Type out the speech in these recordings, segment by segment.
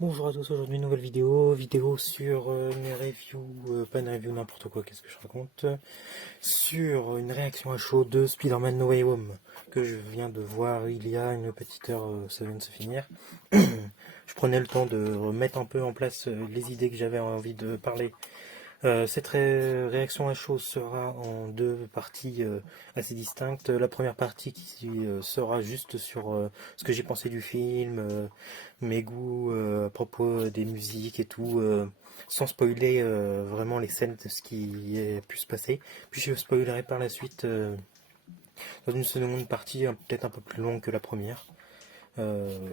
Bonjour à tous, aujourd'hui une nouvelle vidéo sur une review, pas une review n'importe quoi, qu'est-ce que je raconte, sur une réaction à chaud de Spider-Man No Way Home, que je viens de voir il y a une petite heure, ça vient de se finir. Je prenais le temps de remettre un peu en place les idées que j'avais envie de parler. Cette réaction à chaud sera en deux parties assez distinctes. La première partie qui sera juste sur ce que j'ai pensé du film, mes goûts à propos des musiques et tout, sans spoiler vraiment les scènes de ce qui a pu se passer. Puis je spoilerai par la suite dans une seconde partie peut-être un peu plus longue que la première. Euh,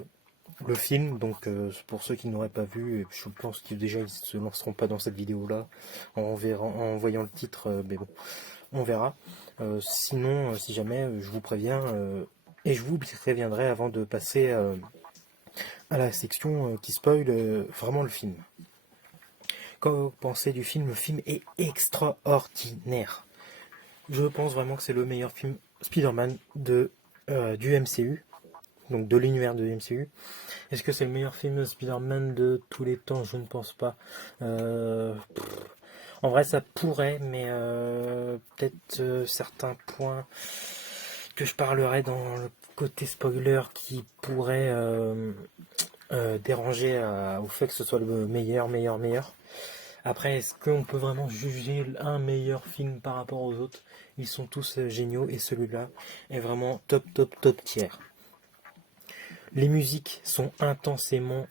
le film, donc pour ceux qui n'auraient pas vu, et je pense qu'ils déjà ils se lanceront pas dans cette vidéo là en voyant le titre, mais bon, on verra. Sinon, si jamais, je vous préviens, et je vous préviendrai avant de passer à la section qui spoil vraiment le film. Quand vous pensez du film, le film est extraordinaire. Je pense vraiment que c'est le meilleur film Spider-Man du MCU, donc de l'univers de MCU. Est-ce que c'est le meilleur film de Spider-Man de tous les temps? Je ne pense pas. En vrai, ça pourrait, mais peut-être certains points que je parlerai dans le côté spoiler qui pourrait déranger au fait que ce soit le meilleur. Après, est-ce qu'on peut vraiment juger un meilleur film par rapport aux autres? Ils sont tous géniaux et celui-là est vraiment top tier. Les musiques sont intensément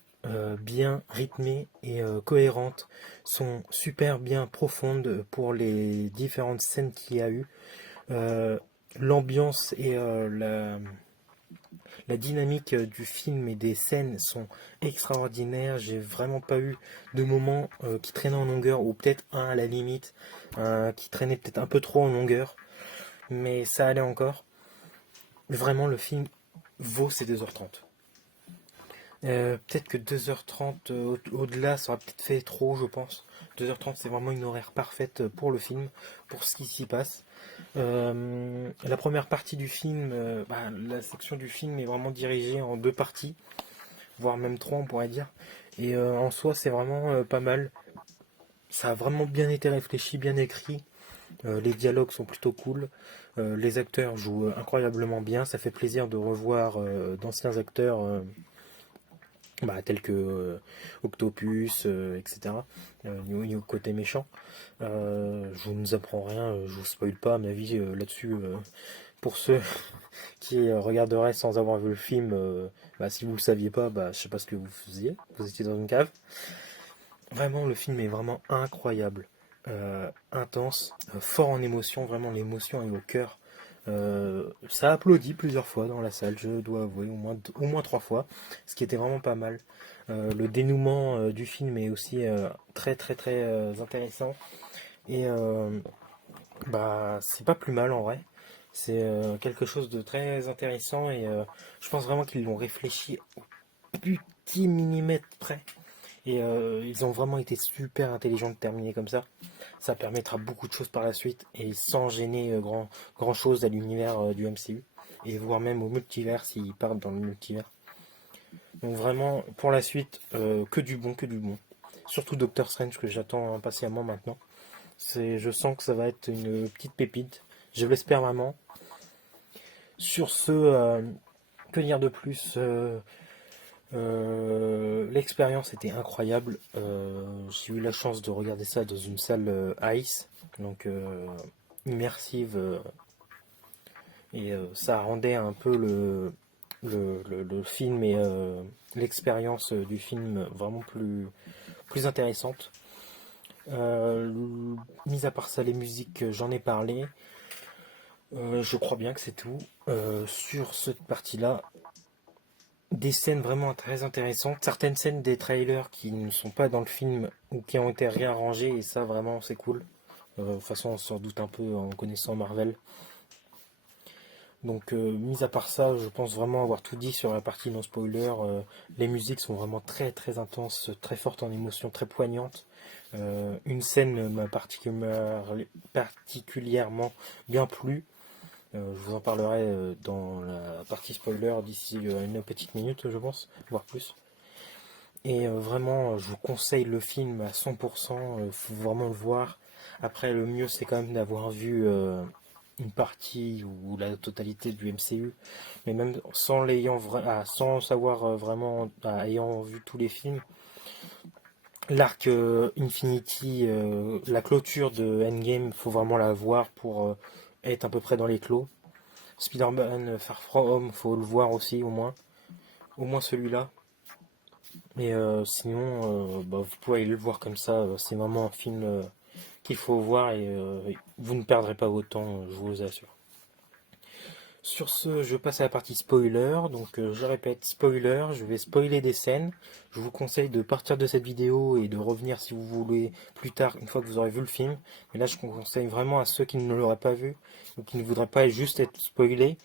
bien rythmées et cohérentes, sont super bien profondes pour les différentes scènes qu'il y a eu. Euh, L'ambiance et la dynamique du film et des scènes sont extraordinaires. J'ai vraiment pas eu de moment qui traînait en longueur, ou peut-être un à la limite, qui traînait peut-être un peu trop en longueur, mais ça allait encore. Vraiment, le film vaut ses 2h30. Peut-être que 2h30 au-delà, ça aurait peut-être fait trop, je pense. 2h30, c'est vraiment une horaire parfaite pour le film, pour ce qui s'y passe. La première partie du film, la section du film est vraiment dirigée en deux parties, voire même trois, on pourrait dire. Et en soi, c'est vraiment pas mal. Ça a vraiment bien été réfléchi, bien écrit. Les dialogues sont plutôt cool. Les acteurs jouent incroyablement bien. Ça fait plaisir de revoir d'anciens acteurs tels que Octopus, etc. Niveau côté méchant. Je ne vous apprends rien, je vous spoil pas à mon avis là-dessus. Pour ceux qui regarderaient sans avoir vu le film, si vous le saviez pas, je sais pas ce que vous faisiez. Vous étiez dans une cave. Vraiment, le film est vraiment incroyable, intense, fort en émotion. Vraiment, l'émotion est au cœur. Ça applaudit plusieurs fois dans la salle, je dois avouer, au moins trois fois, ce qui était vraiment pas mal. Le dénouement du film est aussi très intéressant. Et c'est pas plus mal en vrai. C'est quelque chose de très intéressant et je pense vraiment qu'ils l'ont réfléchi au petit millimètre près. Et ils ont vraiment été super intelligents de terminer comme ça. Ça permettra beaucoup de choses par la suite et sans gêner grand chose à l'univers du MCU. Et voire même au multivers s'ils partent dans le multivers. Donc vraiment, pour la suite, que du bon, que du bon. Surtout Doctor Strange que j'attends impatiemment maintenant. Je sens que ça va être une petite pépite. Je l'espère vraiment. Sur ce, que dire de plus l'expérience était incroyable. J'ai eu la chance de regarder ça dans une salle ICE, donc immersive, et ça rendait un peu le film et l'expérience du film vraiment plus intéressante. Mis à part ça, les musiques, j'en ai parlé. Je crois bien que c'est tout. Sur cette partie-là, des scènes vraiment très intéressantes, certaines scènes des trailers qui ne sont pas dans le film ou qui ont été réarrangées, et ça vraiment c'est cool. De toute façon on s'en doute un peu en connaissant Marvel. Donc mis à part ça, je pense vraiment avoir tout dit sur la partie non spoiler. Les musiques sont vraiment très intenses, très fortes en émotion, très poignantes. Une scène m'a particulièrement bien plu. Je vous en parlerai dans la partie spoiler d'ici une petite minute, je pense, voire plus. Et vraiment, je vous conseille le film à 100%, faut vraiment le voir. Après, le mieux, c'est quand même d'avoir vu une partie ou la totalité du MCU. Mais même sans sans savoir vraiment, ayant vu tous les films, l'arc Infinity, la clôture de Endgame, faut vraiment la voir pour être à peu près dans les clos. Spider-Man Far From Home, faut le voir aussi au moins celui-là. Et sinon, vous pouvez aller le voir comme ça. C'est vraiment un film qu'il faut voir et vous ne perdrez pas votre temps, je vous assure. Sur ce, je passe à la partie spoiler. Donc, je répète, spoiler, je vais spoiler des scènes. Je vous conseille de partir de cette vidéo et de revenir si vous voulez plus tard, une fois que vous aurez vu le film. Mais là, je conseille vraiment à ceux qui ne l'auraient pas vu ou qui ne voudraient pas juste être spoilés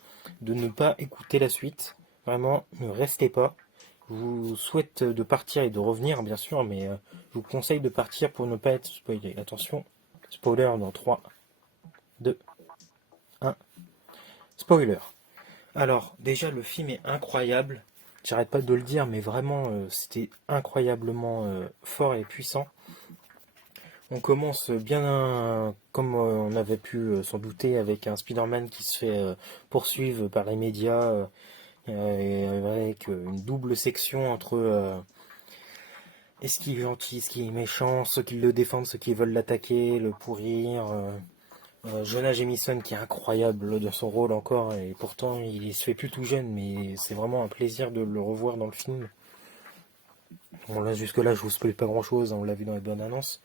de ne pas écouter la suite. Vraiment, ne restez pas. Je vous souhaite de partir et de revenir, bien sûr, mais je vous conseille de partir pour ne pas être spoilé. Attention, spoiler dans 3, 2, 1. Spoiler. Alors, déjà, le film est incroyable. J'arrête pas de le dire, mais vraiment, c'était incroyablement fort et puissant. On commence bien, comme on avait pu s'en douter, avec un Spider-Man qui se fait poursuivre par les médias, et avec une double section entre est-ce qu'il est gentil, est-ce qu'il est méchant, ceux qui le défendent, ceux qui veulent l'attaquer, le pourrir. Jonah Jameson qui est incroyable de son rôle encore, et pourtant il se fait plus tout jeune, mais c'est vraiment un plaisir de le revoir dans le film. Bon, là, jusque-là, je vous spoil pas grand-chose, hein, on l'a vu dans les bonnes annonces.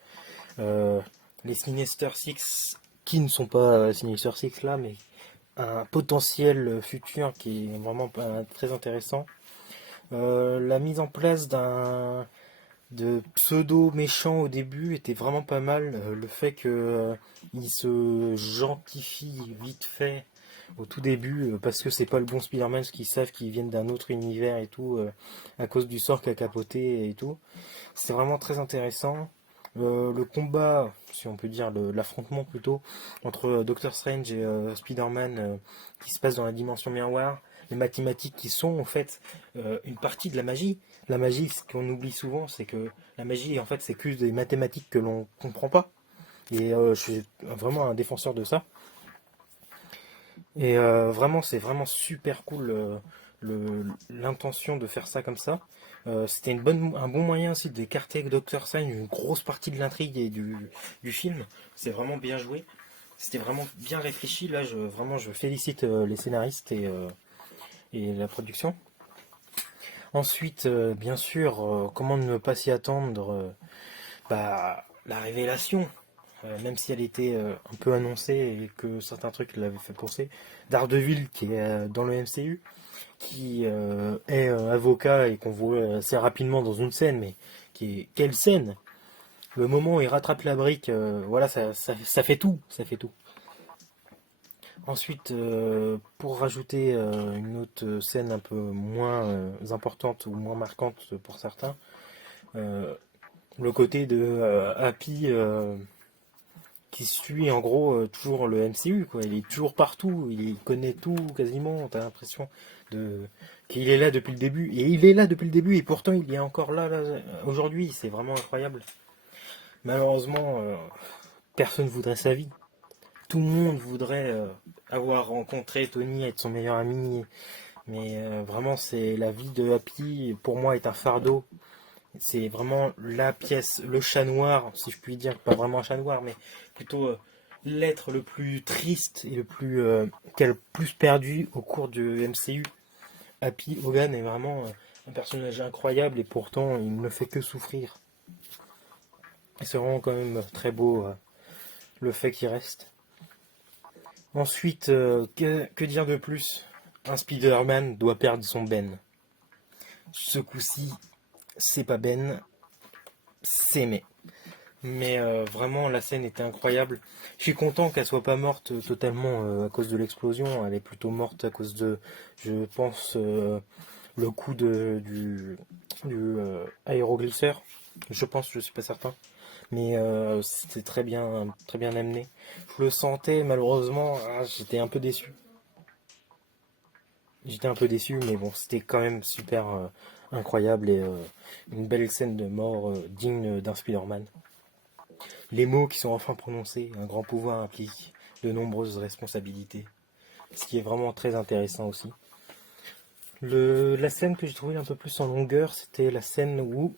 Les Sinister Six, qui ne sont pas Sinister Six là, mais un potentiel futur qui est vraiment très intéressant. La mise en place d'un de pseudo méchant au début était vraiment pas mal. Le fait que il se gentifie vite fait au tout début parce que c'est pas le bon Spider-Man, ce qu'ils savent qu'ils viennent d'un autre univers et tout, à cause du sort qu'a capoté et tout. C'est vraiment très intéressant. Le combat, si on peut dire l'affrontement plutôt, entre Doctor Strange et Spider-Man qui se passe dans la dimension miroir, les mathématiques qui sont en fait une partie de la magie. La magie, ce qu'on oublie souvent, c'est que la magie, en fait, c'est que des mathématiques que l'on comprend pas. Et je suis vraiment un défenseur de ça. Et vraiment, c'est vraiment super cool l'intention de faire ça comme ça. C'était un bon moyen aussi d'écarter avec Dr. Strange une grosse partie de l'intrigue et du film. C'est vraiment bien joué. C'était vraiment bien réfléchi. Là, vraiment, je félicite les scénaristes et la production. Ensuite, bien sûr, comment ne pas s'y attendre, la révélation, même si elle était un peu annoncée et que certains trucs l'avaient fait penser, Daredevil qui est dans le MCU, qui est avocat et qu'on voit assez rapidement dans une scène, mais quelle scène! Le moment où il rattrape la brique, voilà, ça fait tout, ça fait tout. Ensuite, pour rajouter une autre scène un peu moins importante ou moins marquante pour certains, euh, le côté de Happy qui suit en gros toujours le MCU, quoi. Il est toujours partout, il connaît tout quasiment. T'as l'impression de qu'il est là depuis le début. Et il est là depuis le début et pourtant il est encore là aujourd'hui. C'est vraiment incroyable. Malheureusement, personne voudrait sa vie. Tout le monde voudrait avoir rencontré Tony, être son meilleur ami. Mais vraiment, c'est la vie de Happy, pour moi, est un fardeau. C'est vraiment la pièce, le chat noir, si je puis dire, pas vraiment un chat noir, mais plutôt l'être le plus triste et le plus qui a le plus perdu au cours du MCU. Happy Hogan est vraiment un personnage incroyable et pourtant il ne fait que souffrir. Et c'est vraiment quand même très beau le fait qu'il reste. Ensuite, que dire de plus? Un Spider-Man doit perdre son Ben. Ce coup-ci, c'est pas Ben, c'est May. Mais vraiment, la scène était incroyable. Je suis content qu'elle soit pas morte totalement à cause de l'explosion. Elle est plutôt morte à cause de, je pense, le coup du aéroglisseur. Je pense, je suis pas certain. Mais c'était très bien amené. Je le sentais, malheureusement, j'étais un peu déçu. J'étais un peu déçu, mais bon, c'était quand même super incroyable et une belle scène de mort digne d'un Spider-Man. Les mots qui sont enfin prononcés, un grand pouvoir implique de nombreuses responsabilités, ce qui est vraiment très intéressant aussi. La scène que j'ai trouvée un peu plus en longueur, c'était la scène où,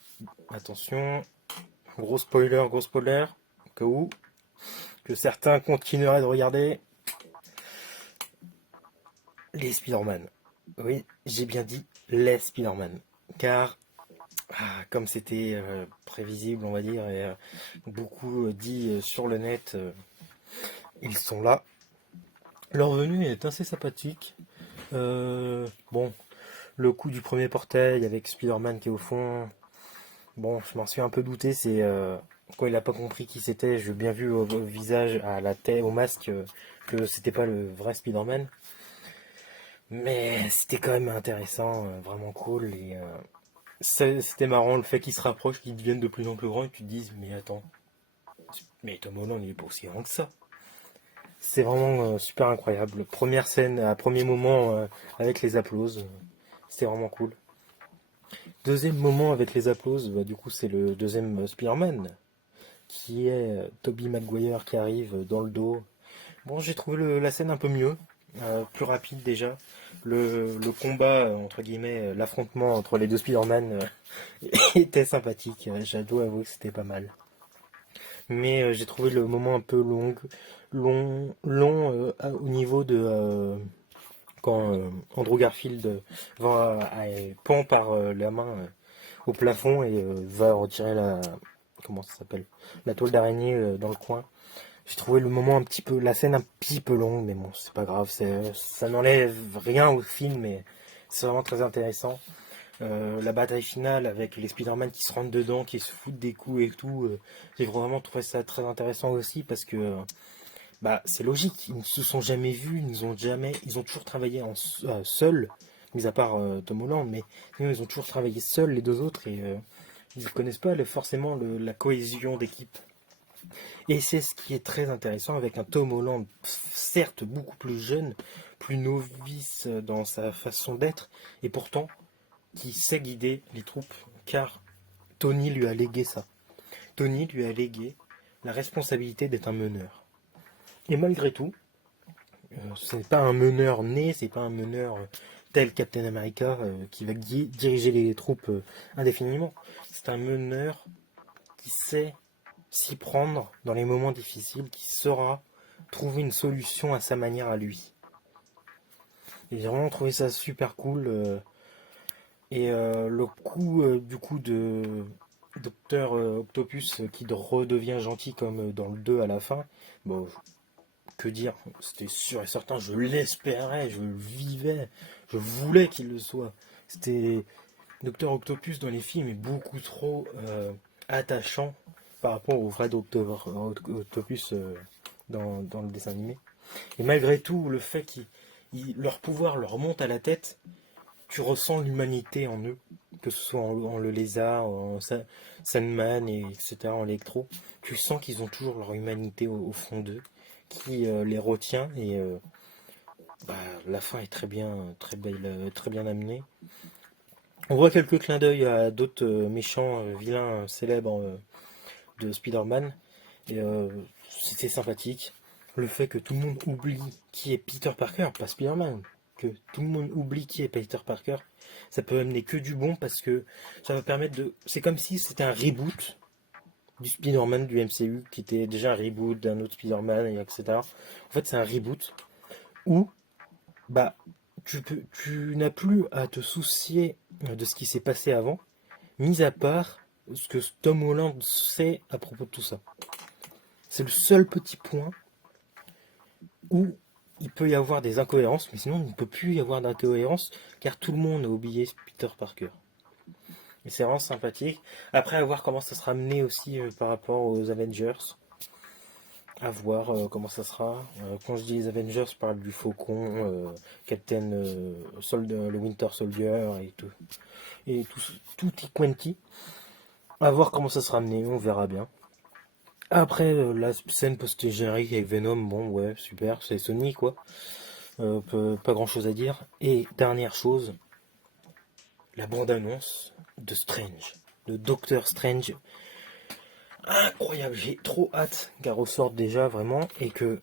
attention, gros spoiler, que certains continueraient de regarder, les Spider-Man. Oui, j'ai bien dit les Spider-Man. Car, comme c'était prévisible, on va dire, et beaucoup dit sur le net, ils sont là. Leur venue est assez sympathique. Bon, le coup du premier portail avec Spider-Man qui est au fond, bon, je m'en suis un peu douté. C'est quand il a pas compris qui c'était, j'ai bien vu au visage, à la tête, au masque, que c'était pas le vrai Spider-Man. Mais c'était quand même intéressant, vraiment cool. Et c'était marrant le fait qu'ils se rapprochent, qu'ils deviennent de plus en plus grands et que tu te dises, mais attends, mais Tom Holland il est pas aussi grand que ça. C'est vraiment super incroyable. Première scène, à premier moment avec les applauses, c'était vraiment cool. Deuxième moment avec les applauses, bah, du coup c'est le deuxième Spider-Man, qui est Tobey Maguire qui arrive dans le dos. Bon, j'ai trouvé la scène un peu mieux, plus rapide déjà. Le combat, entre guillemets, l'affrontement entre les deux Spider-Man était sympathique. Je dois avouer que c'était pas mal. Mais j'ai trouvé le moment un peu long au niveau de quand Andrew Garfield pend par la main au plafond et va retirer comment ça s'appelle, la toile d'araignée dans le coin. J'ai trouvé le moment la scène un petit peu longue, mais bon, c'est pas grave, ça n'enlève rien au film, mais c'est vraiment très intéressant. La bataille finale avec les Spider-Man qui se rentrent dedans, qui se foutent des coups et tout, j'ai vraiment trouvé ça très intéressant aussi parce que bah c'est logique, ils ne se sont jamais vus, ils ont toujours travaillé seuls, mis à part Tom Holland, mais sinon, ils ont toujours travaillé seuls les deux autres et ils ne connaissent pas forcément la cohésion d'équipe. Et c'est ce qui est très intéressant avec un Tom Holland, certes beaucoup plus jeune, plus novice dans sa façon d'être, et pourtant qui sait guider les troupes, car Tony lui a légué ça. Tony lui a légué la responsabilité d'être un meneur. Et malgré tout, ce n'est pas un meneur né, c'est pas un meneur tel Captain America qui va diriger les troupes indéfiniment. C'est un meneur qui sait s'y prendre dans les moments difficiles, qui saura trouver une solution à sa manière à lui. Et j'ai vraiment trouvé ça super cool. Et le coup du coup de Docteur Octopus qui redevient gentil comme dans le 2 à la fin, bon, que dire, c'était sûr et certain, je l'espérais, je le vivais, je voulais qu'il le soit. C'était Docteur Octopus dans les films est beaucoup trop attachant par rapport au vrai Docteur Octopus dans le dessin animé. Et malgré tout, le fait qu'ils leur pouvoir leur monte à la tête, tu ressens l'humanité en eux, que ce soit en le lézard, en Sandman, etc., en électro. Tu sens qu'ils ont toujours leur humanité au fond d'eux, qui les retient, et bah, la fin est très bien, très belle, très bien amenée. On voit quelques clins d'œil à d'autres méchants, vilains célèbres de Spider-Man, et c'était sympathique. Le fait que tout le monde oublie qui est Peter Parker, pas Spider-Man, que tout le monde oublie qui est Peter Parker, ça peut amener que du bon parce que ça va permettre de. C'est comme si c'était un reboot du Spider-Man du MCU qui était déjà un reboot d'un autre Spider-Man, et etc. En fait, c'est un reboot où bah tu n'as plus à te soucier de ce qui s'est passé avant, mis à part ce que Tom Holland sait à propos de tout ça. C'est le seul petit point où il peut y avoir des incohérences, mais sinon il ne peut plus y avoir d'incohérences car tout le monde a oublié Peter Parker. Et c'est vraiment sympathique. Après, à voir comment ça sera amené aussi par rapport aux Avengers. À voir comment ça sera. Quand je dis les Avengers, je parle du Faucon, Captain le Winter Soldier et tout. Et tout quanti. À voir comment ça sera amené, on verra bien. Après, la scène post-générique avec Venom, bon, ouais, super, c'est Sony, quoi. Pas grand chose à dire. Et dernière chose, la bande-annonce de Strange, de Doctor Strange. Incroyable, j'ai trop hâte qu'elle ressorte déjà vraiment et que,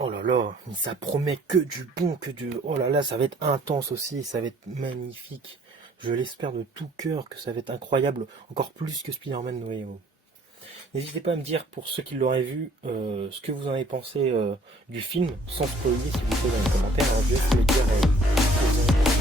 oh là là, ça promet que du bon, oh là là, ça va être intense aussi, ça va être magnifique. Je l'espère de tout cœur que ça va être incroyable, encore plus que Spider-Man No Way Home. N'hésitez pas à me dire, pour ceux qui l'auraient vu, ce que vous en avez pensé du film, sans spoiler s'il vous plaît dans les commentaires. Alors, je vais vous le dire.